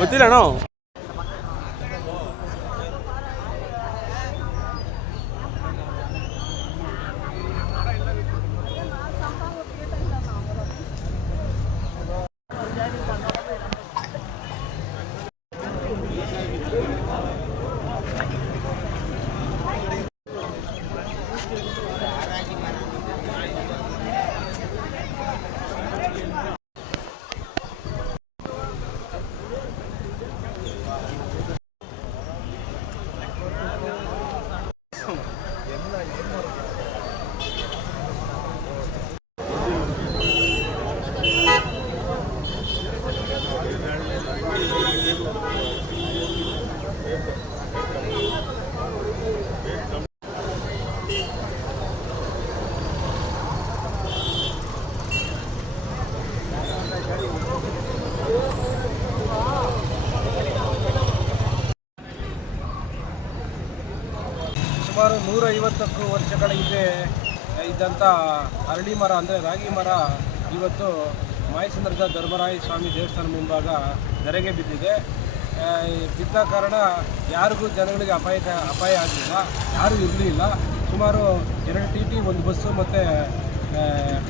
ಗೊತ್ತಿಲ್ಲ ಅಣ್ಣ. ಸುಮಾರು 150ಕ್ಕೂ ವರ್ಷಗಳ ಹಿಂದೆ ಇದ್ದಂಥ ಅರಳಿ ಮರ ಅಂದರೆ ರಾಗಿ ಮರ ಇವತ್ತು ಮಾಯಸಂದ್ರದ ಧರ್ಮರಾಯ ಸ್ವಾಮಿ ದೇವಸ್ಥಾನ ಮುಂಭಾಗ ಧರೆಗೆ ಬಿದ್ದಿದೆ. ಬಿದ್ದ ಕಾರಣ ಯಾರಿಗೂ ಜನಗಳಿಗೆ ಅಪಾಯ ಆಗಲಿಲ್ಲ, ಯಾರೂ ಇರಲಿಲ್ಲ. ಸುಮಾರು 2 TT, 1 ಬಸ್ಸು ಮತ್ತು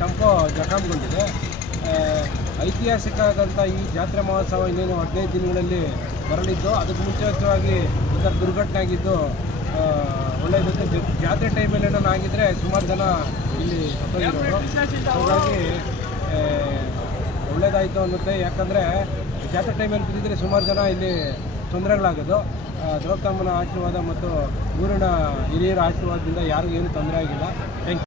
ಟೆಂಪೋ ಜಖಂಗೊಂಡಿದೆ. ಐತಿಹಾಸಿಕ ಆದಂಥ ಈ ಜಾತ್ರೆ ಮಹೋತ್ಸವ ಇನ್ನೇನು 15 ದಿನಗಳಲ್ಲಿ ಬರಲಿದ್ದು, ಅದಕ್ಕೆ ಮುಂಚಿತವಾಗಿ ಇದರ ದುರ್ಘಟನೆ ಆಗಿದ್ದು ಒಳ್ಳೆಯದಂತೆ. ಜಾತ್ರೆ ಟೈಮಲ್ಲಿ ಏನಾರು ಆಗಿದ್ದರೆ ಸುಮಾರು ಜನ ಇಲ್ಲಿ ಸತ್ತೋಗಿರೋರು. ಹಾಗಾಗಿ ಒಳ್ಳೆಯದಾಯಿತು ಅನ್ನುತ್ತೆ. ಯಾಕಂದರೆ ಜಾತ್ರೆ ಟೈಮಲ್ಲಿ ಬಿದ್ದಿದ್ರೆ ಸುಮಾರು ಜನ ಇಲ್ಲಿ ತೊಂದರೆಗಳಾಗೋದು. ದ್ರೌಪದಮ್ಮನ ಆಶೀರ್ವಾದ ಮತ್ತು ಊರಿನ ಹಿರಿಯರ ಆಶೀರ್ವಾದದಿಂದ ಯಾರಿಗೂ ಏನೂ ತೊಂದರೆ ಆಗಿಲ್ಲ. Thank you.